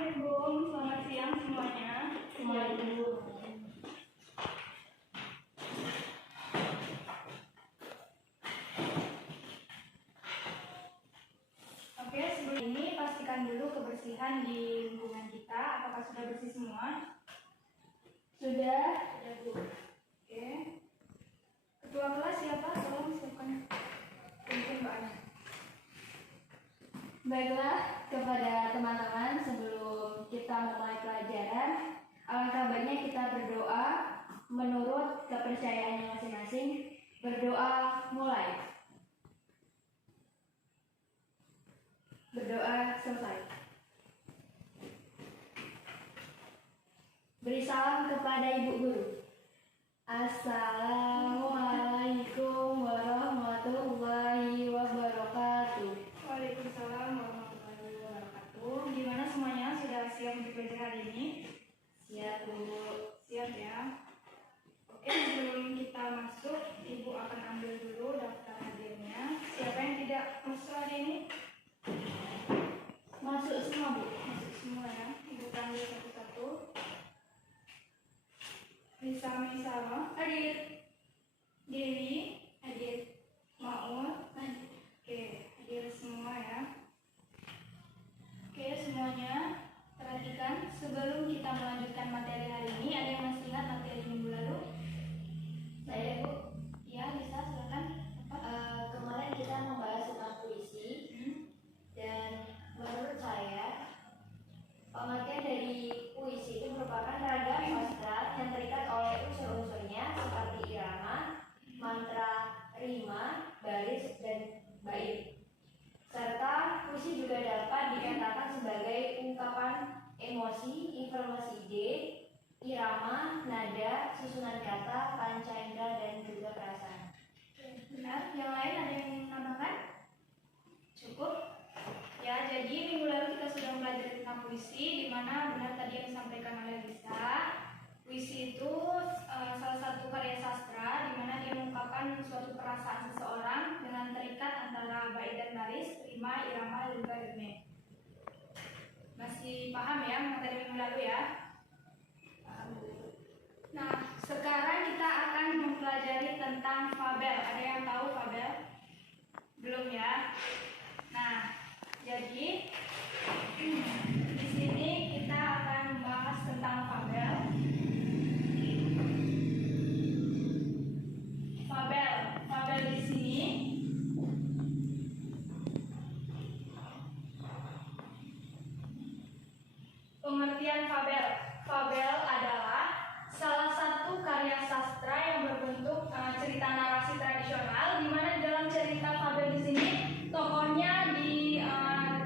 Assalamualaikum, selamat siang semuanya. Oke, sebelum ini pastikan dulu kebersihan di lingkungan kita. Apakah sudah bersih semua? Sudah? Sudah, Bu. Oke. Ketua kelas siapa? Tolong siapkan. Mungkin Mbak Ana. Baiklah, kepada teman-teman sebelum kita memulai pelajaran, alangkah baiknya kita berdoa menurut kepercayaannya masing-masing. Berdoa mulai. Berdoa selesai. Beri salam kepada Ibu Guru. Assalamualaikum warahmatullahi wabarakatuh. Waalaikumsalam warahmatullahi wabarakatuh. Gimana semuanya? Sudah siap untuk belajar hari ini? Siap, Bu. Siap ya. Oke, sebelum kita masuk, Ibu akan ambil dulu daftar hadirnya. Siapa yang tidak masuk hari ini? Masuk semua, Bu. Masuk semua ya. Ibu panggil satu-satu. Lisa Misama, hadir. Dewi, hadir. Maul, hadir. Oke, hadir semua ya. Oke, semuanya perhatikan. Sebelum kita melanjutkan materi hari ini, ada yang masih ingat materi minggu lalu? Saya, Bu. Ya, Lisa, silakan. Kemarin kita membahas tentang puisi. Dan menurut saya, pengertian dari puisi itu merupakan ragam sastra yang terikat oleh unsur-unsurnya seperti irama, mantra, rima, baris, dan bait. Serta puisi juga dapat dikatakan sebagai ungkapan emosi, informasi ide, irama, nada, susunan kata, panca indera, dan juga perasaan. Benar, yang lain ada yang ingin menambahkan? Cukup? Ya, jadi minggu lalu kita sudah belajar tentang puisi, di mana benar tadi yang disampaikan oleh Lisa. Puisi itu salah satu karya sastra, di mana dia mengungkapkan suatu perasaan seseorang dengan terikat antara bait dan baris, rima, irama, dan juga rime. Masih paham ya materi minggu lalu ya? Nah, sekarang kita akan mempelajari tentang fabel. Ada yang tahu fabel? Belum ya? Nah, jadi di sini kita akan membahas tentang fabel. Fabel di sini pengertian fabel. Fabel adalah salah satu karya sastra yang berbentuk cerita narasi tradisional, di mana dalam cerita fabel di sini tokohnya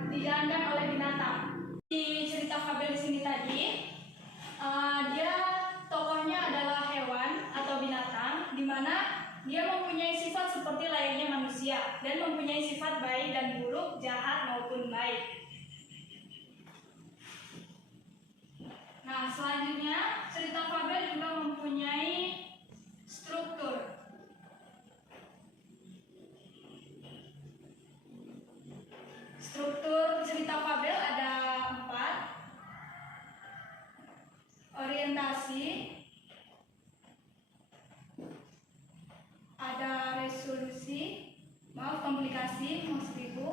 dijalankan oleh binatang. Di cerita fabel di sini tadi, dia tokohnya adalah hewan atau binatang, di mana dia mempunyai sifat seperti layaknya manusia dan mempunyai sifat baik dan buruk, jahat maupun baik. Nah, selanjutnya cerita fabel juga mempunyai struktur. Struktur cerita fabel ada 4. Orientasi, ada resolusi, komplikasi maksud Ibu.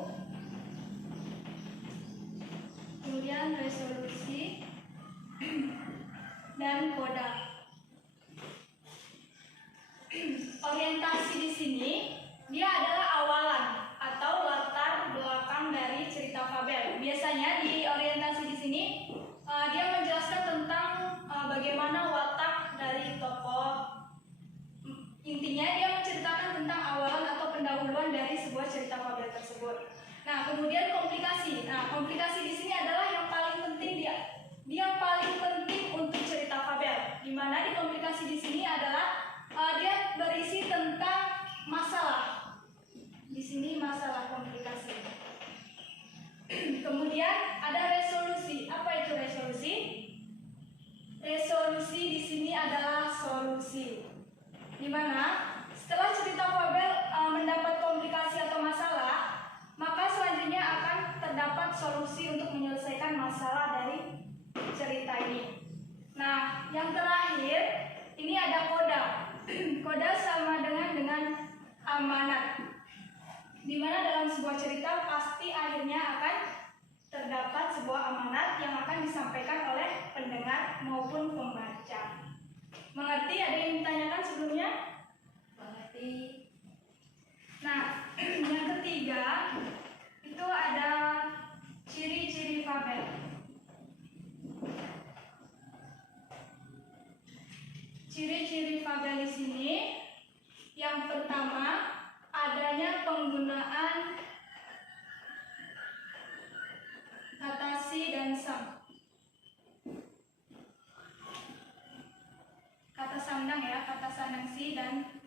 Kemudian resolusi dan koda. Orientasi di sini dia adalah awalan atau latar belakang dari cerita fabel. Biasanya di orientasi di sini dia menjelaskan tentang bagaimana watak dari tokoh. Intinya dia menceritakan tentang awalan atau pendahuluan dari sebuah cerita fabel tersebut. Nah, kemudian komplikasi. Nah, komplikasi di sini adalah yang paling penting dia paling penting untuk cerita fabel. Di mana di komplikasi di sini adalah dia berisi tentang masalah. Di sini masalah komplikasi. Kemudian ada resolusi. Apa itu resolusi? Resolusi di sini adalah solusi. Di mana setelah cerita fabel mendapat komplikasi atau masalah, maka selanjutnya akan terdapat solusi untuk menyelesaikan masalah dari cerita ini. Nah, yang terakhir ini ada koda. Koda sama dengan amanat. Di mana dalam sebuah cerita pasti akhirnya akan terdapat sebuah amanat yang akan disampaikan oleh pendengar maupun pembaca. Mengerti? Ada yang ditanyakan sebelumnya? Mengerti. Nah, yang ketiga itu ada ciri-ciri fabel. Ciri-ciri fabel di sini yang pertama adanya penggunaan kata si dan sam. Kata sandang ya, kata sandang si dan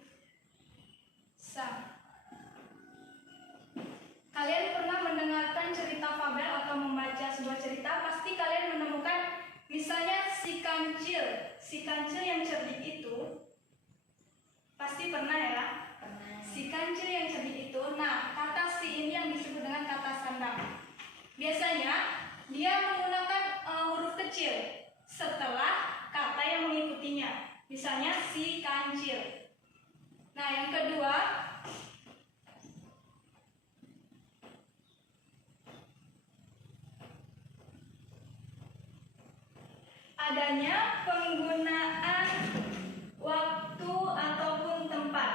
sam. Kalian pernah mendengarkan cerita fabel atau membaca sebuah cerita, pasti kalian menemukan misalnya si kancil. Si kancil yang cerdik itu pasti pernah ya. Pernah. Si kancil yang cerdik itu, nah kata si ini yang disebut dengan kata sandang. Biasanya dia menggunakan huruf kecil setelah kata yang mengikutinya. Misalnya si kancil. Nah, yang kedua adanya penggunaan waktu ataupun tempat.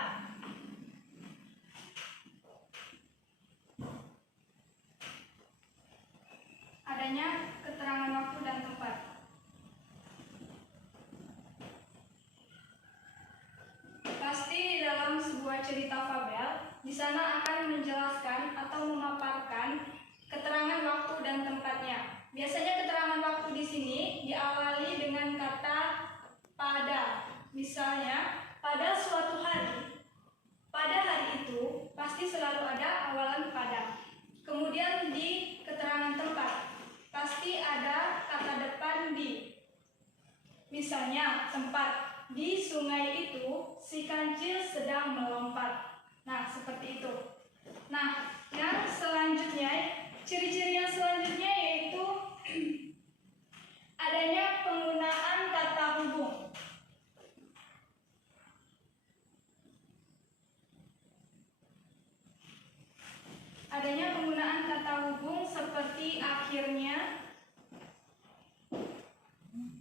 Adanya keterangan waktu dan tempat. Pasti di dalam sebuah cerita fabel, di sana akan menjelaskan atau memaparkan keterangan waktu dan tempatnya. Biasanya keterangan waktu di sini diawali dengan kata pada. Misalnya, pada suatu hari, pada hari itu pasti selalu ada awalan pada. Kemudian di keterangan tempat, pasti ada kata depan di. Misalnya, tempat di sungai itu si kancil sedang melompat. Nah, seperti itu. Nah, yang selanjutnya, ciri-ciri yang selanjutnya yaitu adanya penggunaan kata hubung. Adanya penggunaan kata hubung seperti akhirnya.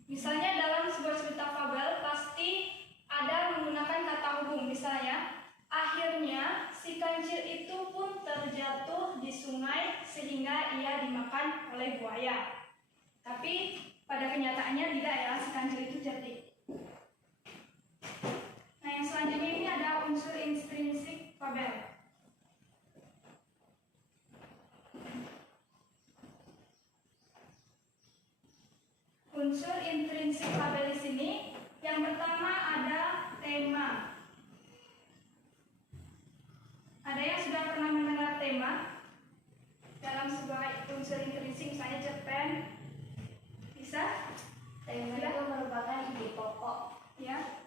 Misalnya dalam sebuah cerita fabel pasti ada menggunakan kata hubung. Misalnya, akhirnya si kancil itu pun terjatuh di sungai sehingga ia dimakan oleh buaya. Tapi pada kenyataannya tidak ya, si kancil itu cerdik. Nah, yang selanjutnya ini ada unsur intrinsik fabel. Unsur intrinsik fabel di sini yang pertama ada tema. Ada yang sudah pernah mendengar tema dalam sebuah unsur intrinsik, misalnya cerpen? Bisa? Tema itu merupakan ide pokok. Ya.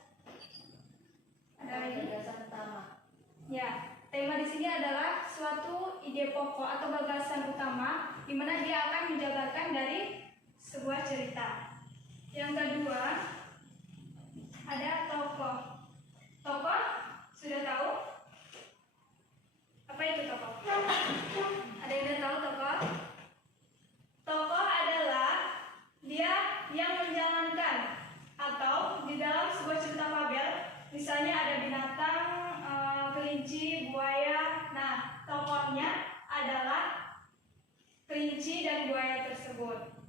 Ada Atau lagi? gagasan utama. Ya, tema di sini adalah suatu ide pokok atau gagasan utama di mana dia akan menjabarkan dari sebuah cerita. Yang kedua, ada tokoh. Tokoh sudah tahu? Apa itu tokoh? Ada yang sudah tahu tokoh? Tokoh adalah dia yang menjalankan atau di dalam sebuah cerita fabel, misalnya ada binatang, kelinci, buaya. Nah, tokohnya adalah kelinci dan buaya tersebut.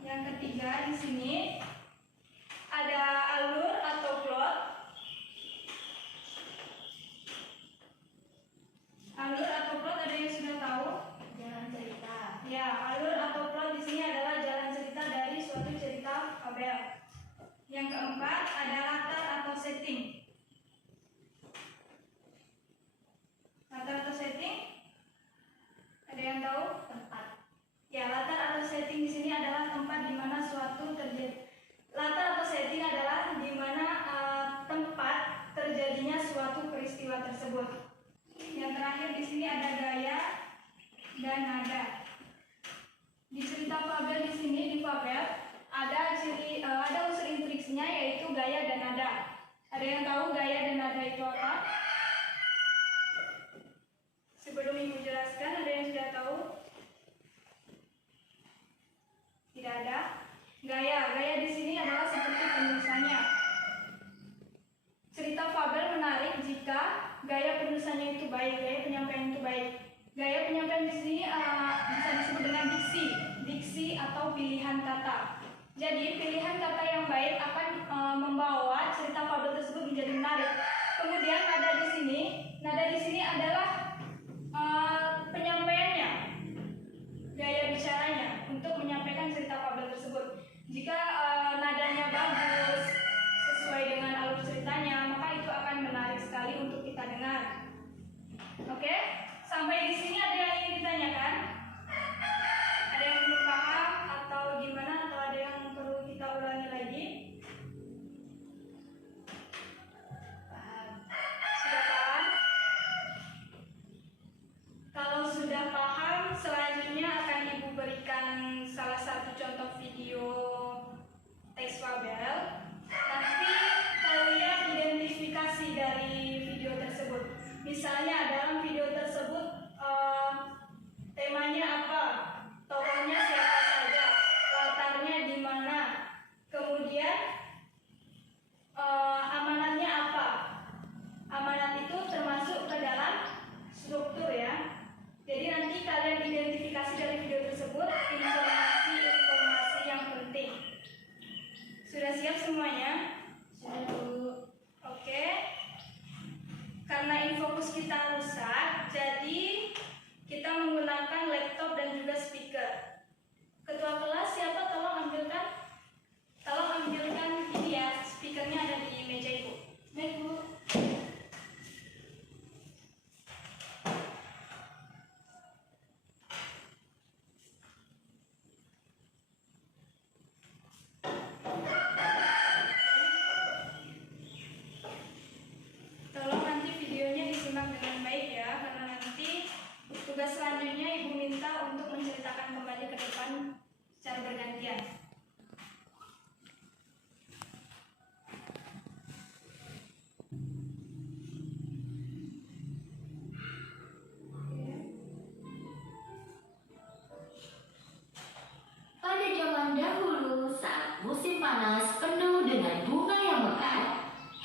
Yang ketiga di sini ada alur atau plot. Alur atau plot ada yang sudah tahu? Jalan cerita. Ya, alur atau plot di sini adalah jalan cerita dari suatu cerita fabel. Yang keempat ada latar atau setting. Latar atau setting? Ada yang tahu? Tempat. Ya, latar atau setting di sini adalah tempat di mana suatu terjadi. Latar atau setting adalah di mana tempat terjadinya suatu peristiwa tersebut. Yang terakhir di sini ada gaya dan nada. Di Ada yang tahu gaya dan nada itu apa? Sebelum Ibu jelaskan, ada yang sudah tahu? Tidak ada. Gaya di sini adalah seperti penulisannya. Cerita fabel menarik jika gaya penulisannya itu baik, gaya penyampaian itu baik. Gaya penyampaian di sini bisa disebut dengan diksi atau pilihan kata. Jadi pilihan kata yang baik akan membawa cerita fabel tersebut menjadi menarik. Kemudian nada di sini adalah penyampaiannya, gaya bicaranya untuk menyampaikan cerita fabel tersebut. Jika nadanya bagus, sesuai dengan alur ceritanya, maka itu akan menarik sekali untuk kita dengar. Oke, sampai di sini ada yang ingin ditanyakan? Ada yang belum paham atau gimana? Atau ada yang perlu kita ulangi lagi? Sudah paham? Kalau sudah paham, selanjutnya akan Ibu berikan salah satu contoh video teks fabel. Nanti kalian identifikasi dari video tersebut. Misalnya dalam video tersebut temanya apa, tokohnya siapa saja, latarnya di mana, kemudian amanatnya apa. Amanat itu termasuk ke dalam struktur ya. Jadi nanti kalian identifikasi dari video tersebut informasi-informasi yang penting. Sudah siap semuanya? Sudah dulu. Oke. Karena infokus kita rusak, jadi kita menggunakan laptop dan juga speaker. Ketua kelas siapa? Tolong ambilkan ini ya, speakernya ada di meja Ibu. Baik, Bu. Tolong nanti videonya disimak dengan baik ya, karena nanti tugas selanjutnya Ibu minta untuk menceritakan kembali ke depan secara bergantian. Pada zaman dahulu, saat musim panas penuh dengan bunga yang mekar,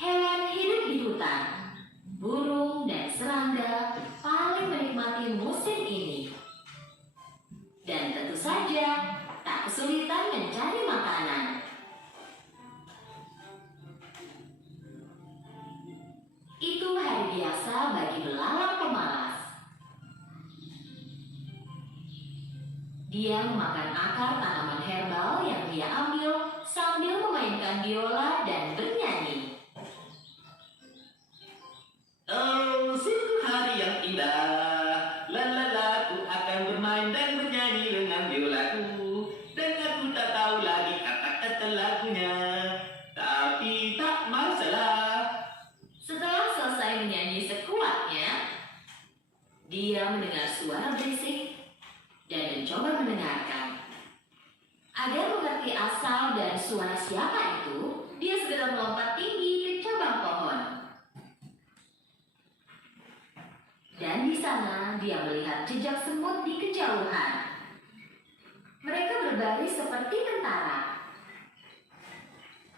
hewan hidup di hutan. Burung dan serangga paling menikmati musim ini. Dan tentu saja, tak kesulitan mencari makanan. Itu hari biasa bagi belalang pemalas. Dia memakan akar tanaman herbal yang dia ambil sambil memainkan biola dan bernyanyi. Oh, sungguh hari yang indah. La la la, ku akan bermain dan bernyanyi dengan biolaku. Dan aku tak tahu lagi kata-kata lagunya. Tapi tak masalah. Setelah selesai menyanyi sekuatnya, dia mendengar suara berisik dan mencoba mendengarkan. Agar mengerti asal dan suara siapa itu, dia segera melompat tinggi ke cabang pohon. Dan di sana dia melihat jejak semut di kejauhan. Mereka berbaris seperti tentara.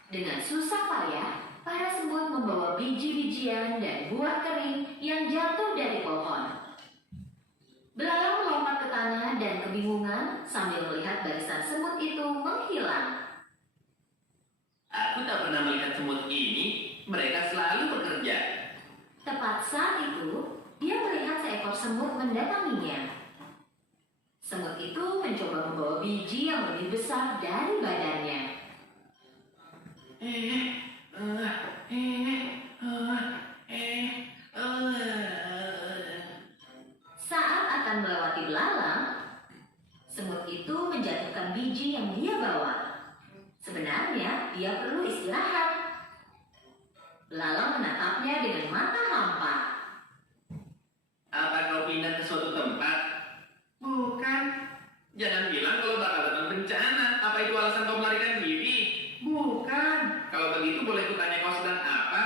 Dengan susah payah, para semut membawa biji-bijian dan buah kering yang jatuh dari pohon. Belalang melompat ke tanah dan kebingungan sambil melihat barisan semut itu menghilang. Aku tak pernah melihat semut ini. Mereka selalu bekerja. Tepat saat itu, dia melihat seekor semut mendatanginya. Semut itu mencoba membawa biji yang lebih besar dari badannya. Saat akan melewati belalang, semut itu menjatuhkan biji yang dia bawa. Sebenarnya dia perlu istirahat. Belalang menatapnya dengan mata hampa. Apa kau pindah ke suatu tempat? Bukan. Jangan bilang kalau bakal datang bencana. Apa itu alasan kau melarikan diri? Bukan. Kalau begitu boleh kutanya kau sedang apa?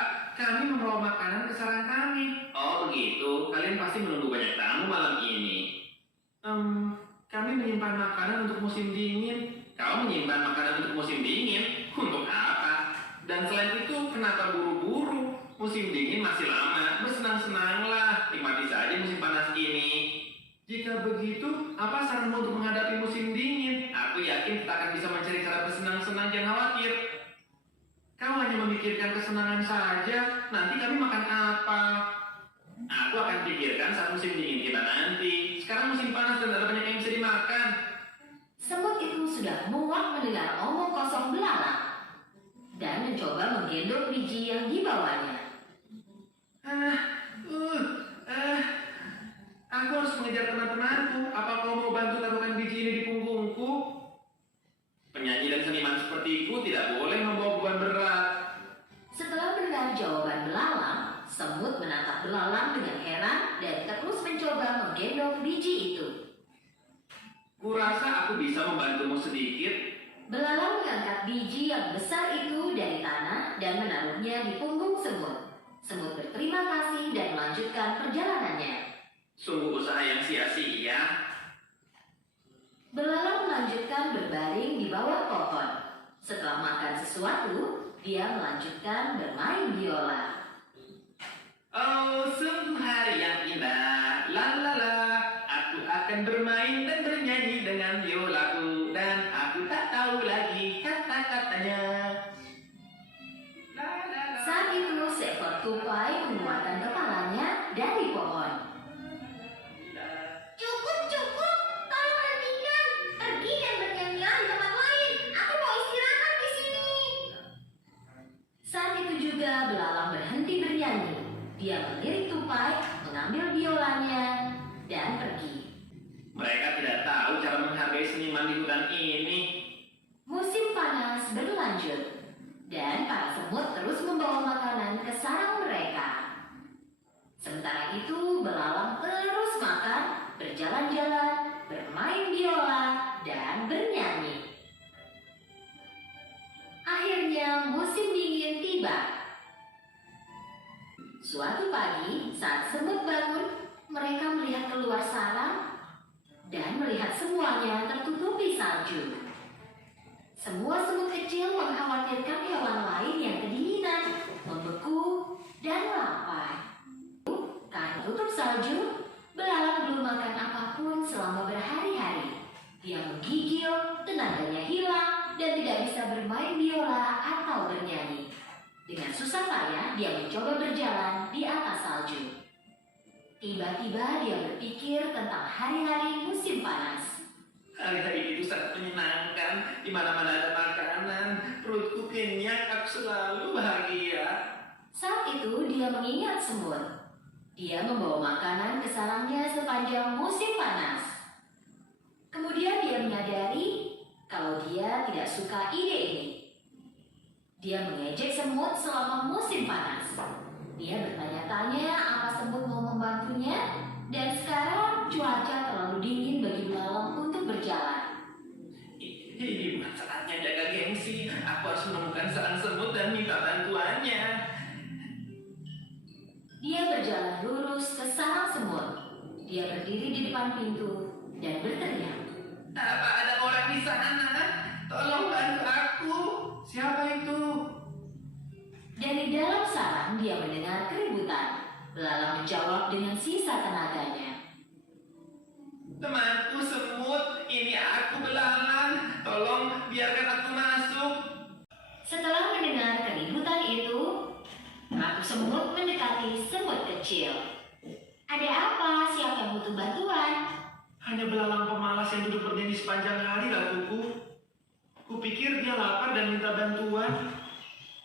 menyimpan makanan untuk musim dingin. Kau menyimpan makanan untuk musim dingin? Untuk apa? Dan selain itu, kenapa buru-buru? Musim dingin masih lama. Bersenang-senanglah, nikmati saja musim panas ini. Jika begitu, apa saranmu untuk menghadapi musim dingin? Aku yakin kita akan bisa mencari cara bersenang-senang, jangan khawatir. Kau hanya memikirkan kesenangan saja, nanti kami makan apa? Aku akan pikirkan saat musim dingin kita nanti. Sekarang musim panas dan ada banyak yang bisa dimakan. Semut itu sudah muak mendengar omong kosong belalang dan mencoba menggendong biji yang dibawanya. Aku harus mengejar teman-temanku. Apa kau mau bantu taruhkan biji ini di punggungku? Penyanyi dan seniman sepertiku tidak boleh membawa beban berat. Setelah mendengar jawaban belalang, semut menatap belalang dengan heran dan terus mencoba menggendong biji itu. Kurasa aku bisa membantumu sedikit. Belalang mengangkat biji yang besar itu dari tanah dan menaruhnya di punggung semut. Semut berterima kasih dan melanjutkan perjalanannya. Sungguh usaha yang sia-sia. Belalang melanjutkan berbaring di bawah pohon. Setelah makan sesuatu, dia melanjutkan bermain biola. Oh, sungguh hari yang indah. La la la. Aku akan bermain dan bernyanyi dengan biolaku dan aku tak tahu lagi kata-katanya. La la la. Saat itu seekor tupai mengeluarkan kepalanya dari pohon. Cukup, tolong hentikan. Pergi dan bernyanyilah di tempat lain. Aku mau istirahat di sini. Saat itu juga belalang berhenti bernyanyi. Dia melirik tupai, mengambil biolanya, dan pergi. Mereka tidak tahu cara menghargai seniman di hutan ini. Musim panas berlanjut, dan para semut terus membawa makanan ke sarang mereka. Sementara itu, belalang terus makan, berjalan-jalan, bermain biola, dan bernyanyi. Akhirnya musim dingin tiba. Suatu pagi, saat semut bangun, mereka melihat keluar sarang dan melihat semuanya tertutupi salju. Semua semut kecil mengkhawatirkan hewan lain yang kedinginan, membeku, dan lapar. Karena tutup salju, belalang belum makan apapun selama berhari-hari. Dia menggigil, tenaganya hilang, dan tidak bisa bermain biola atau bernyanyi. Dengan susah payah, dia mencoba berjalan di atas salju. Tiba-tiba dia berpikir tentang hari-hari musim panas. Hari-hari itu sangat menyenangkan. Di mana-mana ada makanan, perutku kenyang, aku selalu bahagia. Saat itu dia mengingat semut. Dia membawa makanan ke sarangnya sepanjang musim panas. Kemudian dia menyadari kalau dia tidak suka ide ini. Dia mengejek semut selama musim panas. Dia bertanya-tanya apa semut mau membantunya, dan sekarang cuaca terlalu dingin bagi belalang untuk berjalan. Ini bukan saatnya jaga gengsi. Aku harus menemukan sarang semut dan minta bantuannya. Dia berjalan lurus ke sarang semut. Dia berdiri di depan pintu dan berteriak. Apa ada orang di sana? Tolong bantu aku. Siapa itu? Dari dalam sarang dia mendengar keributan. Belalang menjawab dengan sisa tenaganya. Temanku semut, ini aku belalang. Tolong biarkan aku masuk. Setelah mendengar keributan itu, ratu semut mendekati semut kecil. Ada apa? Siapa yang butuh bantuan? Hanya belalang pemalas yang duduk bernyanyi sepanjang hari, ratuku. Kupikir dia lapar dan minta bantuan.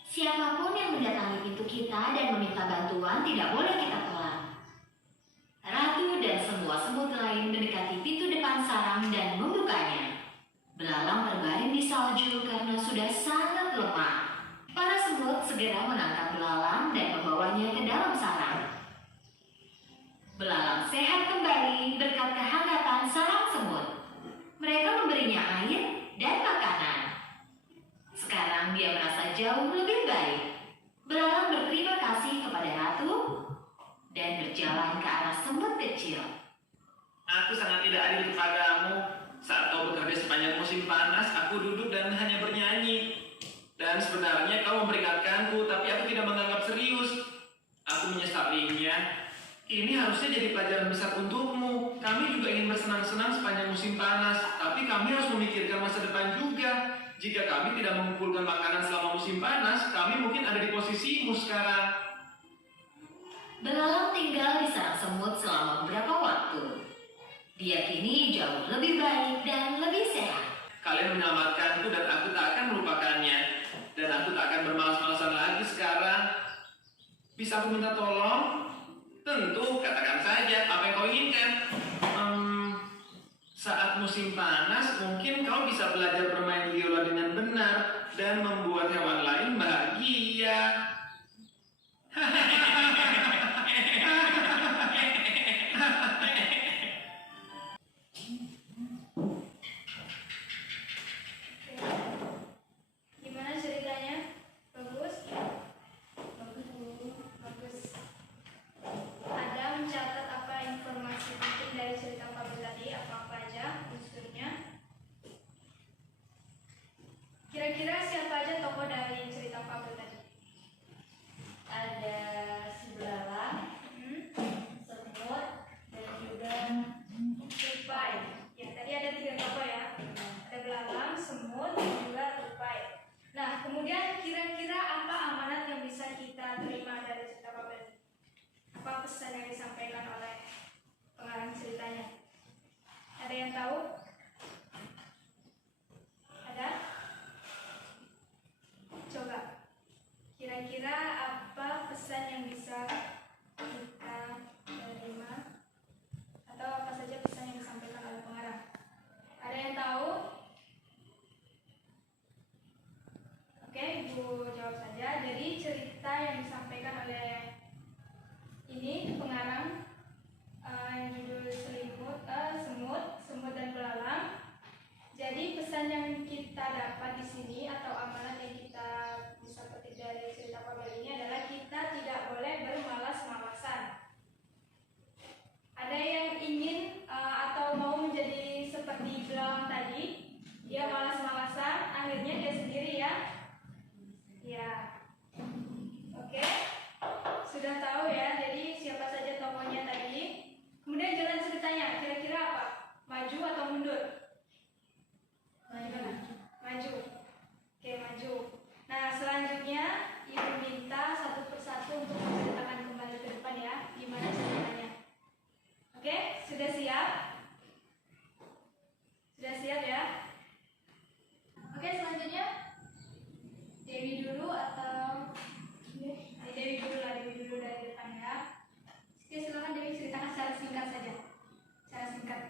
Siapapun yang mendatangi pintu kita dan meminta bantuan tidak boleh kita tolak. Ratu dan semua semut lain mendekati pintu depan sarang dan membukanya. Belalang terbaring di salju karena sudah sangat lemah. Para semut segera menangkap belalang dan membawanya ke dalam sarang. Belalang sehat kembali berkat kehangatan sarang semut. Mereka memberinya air dan makanan. Sekarang dia merasa jauh lebih baik. Belalang berterima kasih kepada ratu dan berjalan ke arah semut kecil. Aku sangat tidak adil kepadamu. Saat kau bekerja sepanjang musim panas, aku duduk dan hanya bernyanyi. Dan sebenarnya kau memperingatkanku, tapi aku tidak menganggap serius. Aku menyesalinya. Ini harusnya jadi pelajaran besar untukmu. Kami juga ingin bersenang-senang sepanjang musim panas, tapi kami harus memikirkan masa depan juga. Jika kami tidak mengumpulkan makanan selama musim panas, kami mungkin ada di posisimu sekarang. Belalang tinggal di sarang semut selama beberapa waktu. Dia kini jauh lebih baik dan lebih sehat. Kalian menyelamatkanku dan aku tak akan melupakannya. Dan aku tak akan bermalas-malasan lagi sekarang. Bisa aku minta tolong? Tentu, katakan saja apa yang kau inginkan. Saat musim panas, mungkin kau bisa belajar bermain biola dengan benar dan membuat hewan lain bahagia. Gimana ceritanya? Bagus? Bagus, Bu. Bagus. Ada mencatat apa informasi penting dari cerita fabel tadi? Apa aja unsurnya? Kira-kira siapa aja tokoh dari cerita fabel tadi? Ada si belalang, semut, dan juga Tupai. Ya, tadi ada 3 tokoh ya. Ada belalang, semut, dan juga tupai. Nah, kemudian kira-kira apa amanat yang bisa kita terima dari cerita fabel? Apa pesan yang disampaikan oleh pengarang ceritanya? Ada yang tahu? Ada? Coba. Kira-kira apa pesan yang bisa kita terima? Atau apa saja pesan yang disampaikan oleh pengarang? Ada yang tahu? Oke, Ibu jawab saja. Jadi cerita yang disampaikan oleh ini pengarang yang judul semut dan belalang. Jadi pesan yang kita dapat di sini atau amanat yang kita bisa petik dari cerita fabel ini adalah kita tidak boleh bermalas-malasan. Ada yang ingin atau mau menjadi seperti belalang tadi, dia malas-malasan, akhirnya dia sendiri ya. Ya. Oke. Sudah tahu ya, jadi siapa saja tokohnya tadi. Kemudian jalan ceritanya, kira-kira apa? Maju atau mundur? Maju. Oke, maju. Nah, selanjutnya Ibu minta satu persatu untuk menceritakan kembali ke depan ya, gimana ceritanya. Oke, sudah siap? Sudah siap ya? Oke, selanjutnya Dewi dulu atau Dewi dulu dari depan ya. Oke, silakan Dewi ceritakan secara singkat saja. Secara singkat.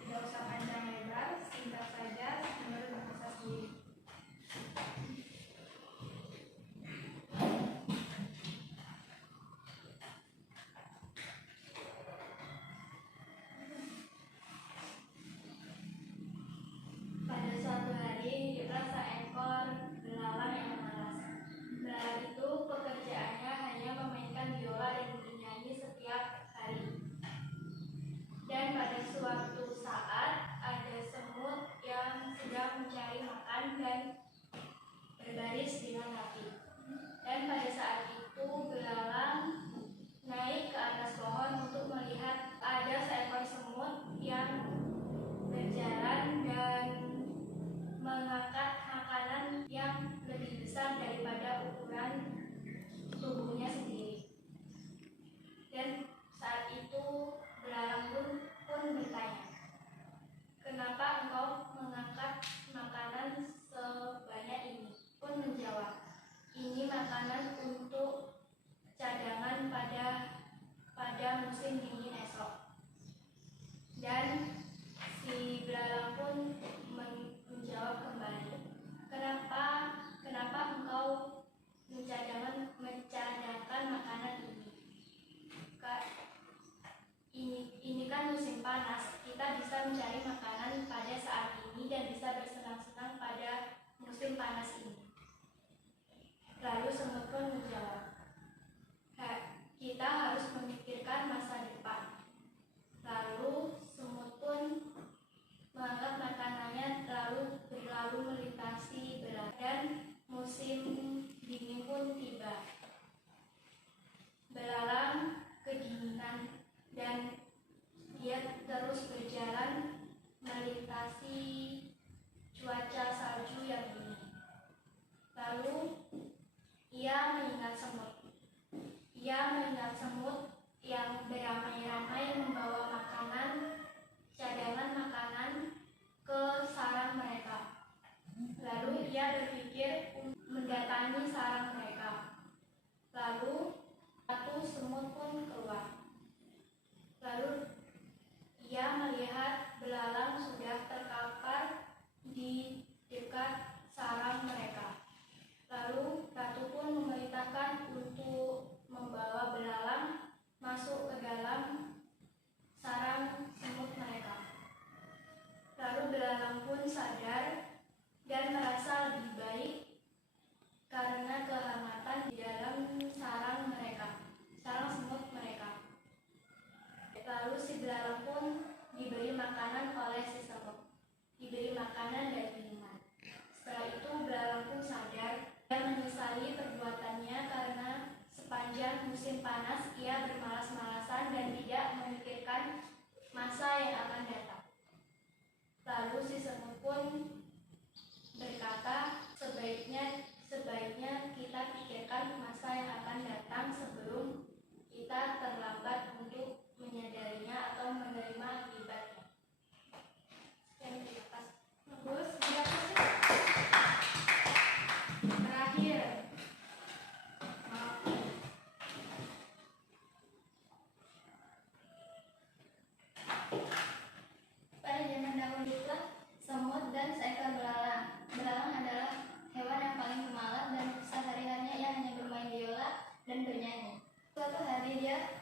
Tidak usah panjang lebar, singkat saja menurut bahasa sendiri. pada suatu hari hiduplah seekor belalang yang malas. Belalang itu pekerjaannya hanya memainkan biola dan bernyanyi setiap hari. Dan pada suatu saat ada semut yang sedang mencari makan dan berbaris dengan rapi. Dan pada saat itu belalang naik ke atas pohon untuk melihat ada seekor semut yang berjalan dan mengangkat makanan yang lebih besar daripada ukuran tubuhnya sendiri. Dan saat itu belalang pun bertanya, "Kenapa engkau mengangkat makanan sebanyak ini?" Pun menjawab, "Ini makanan untuk cadangan pada musim dingin esok." Dan si belalang pun menjawab kembali, Kenapa engkau mencadangkan makanan ini? Ini kan musim panas, kita bisa mencari makanan pada saat ini dan bisa bersenang-senang pada musim panas ini." Lalu semut pun menjawab, "Kita harus memikirkan masa depan." Lalu semut pun sadar dan merasa lebih baik karena kehangatan di dalam sarang semut mereka. Lalu si belalang pun diberi makanan oleh si semut, diberi makanan dan minuman. Setelah itu belalang pun sadar dan menyesali perbuatannya karena sepanjang musim panas ia bermalas-malasan dan tidak memikirkan masa yang akan datang. Lalu si semut pun berkata, sebaiknya kita pikirkan masa yang akan datang sebelum kita terlambat untuk menyadarinya atau menerima akibatnya. Sekian, terima kasih. Bagus, terima kasih. Terakhir, maaf. Pada zaman dahulu kala, semut dan seekor belalang. Belalang adalah hewan yang paling pemalas dan sehari-harinya ia hanya bermain biola dan bernyanyi. Suatu hari dia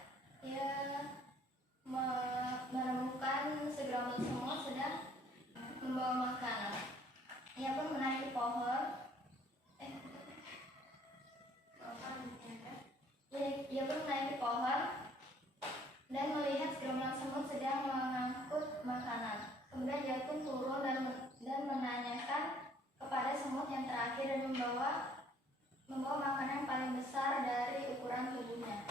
menemukan segerombol semut sedang membawa makanan. Ia pun menaiki pohon. Ia pun menaiki pohon dan melihat segerombolan semut sedang mengangkut makanan. Kemudian dia pun turun dan menanyakan kepada semut yang terakhir dan membawa makanan paling besar dari ukuran tubuhnya.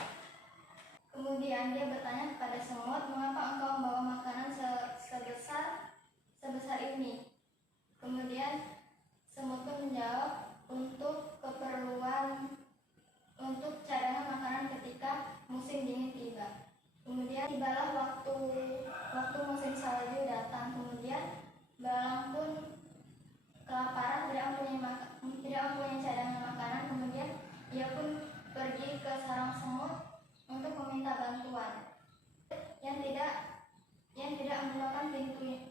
Kemudian dia bertanya kepada semut, mengapa engkau membawa makanan sebesar ini? Kemudian semut pun menjawab, untuk cadangan makanan ketika musim dingin tiba. Kemudian tibalah waktu musim salju datang. Kemudian belalang pun kelaparan, tidak mempunyai cadangan makanan. Kemudian ia pun pergi ke sarang semut untuk meminta bantuan. Yang tidak membukakan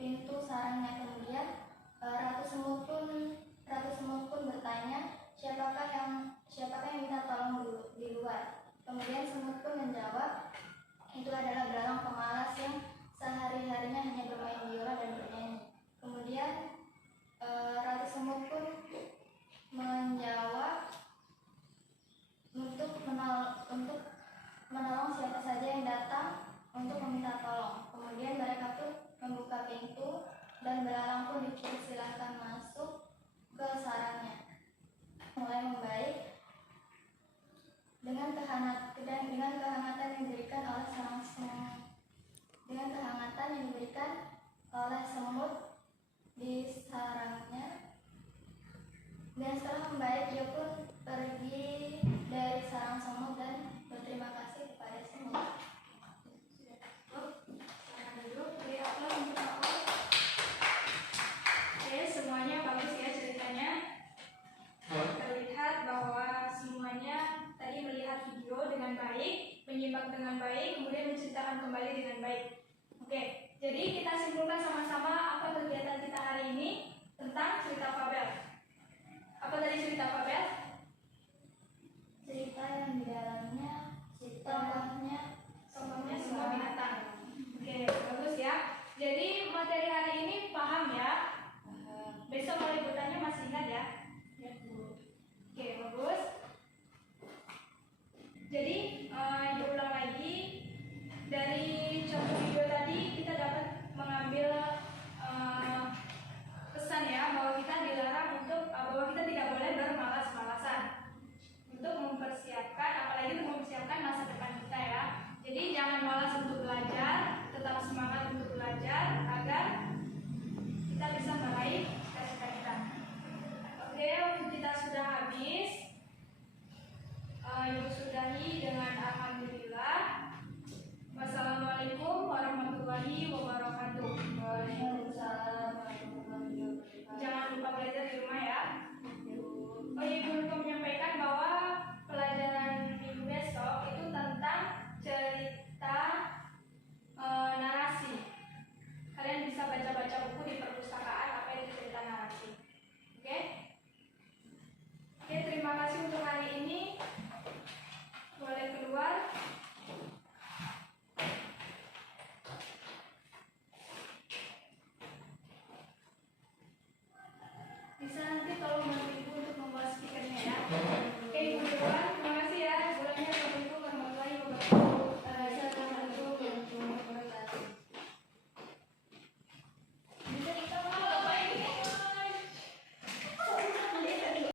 pintu sarangnya. Kemudian ratu semut pun bertanya, siapakah yang minta tolong di luar? Kemudian semut pun menjawab, itu adalah belalang pemalas yang sehari-harinya hanya bermain biola dan bernyanyi. Kemudian ratu semut pun menjawab untuk menolong siapa saja yang datang untuk meminta tolong. Kemudian mereka pun membuka pintu dan belalang pun dipersilahkan masuk ke sarangnya. Mulai membaik dengan kehangatan yang diberikan oleh semut di sarangnya. Dan setelah membaik ia pun pergi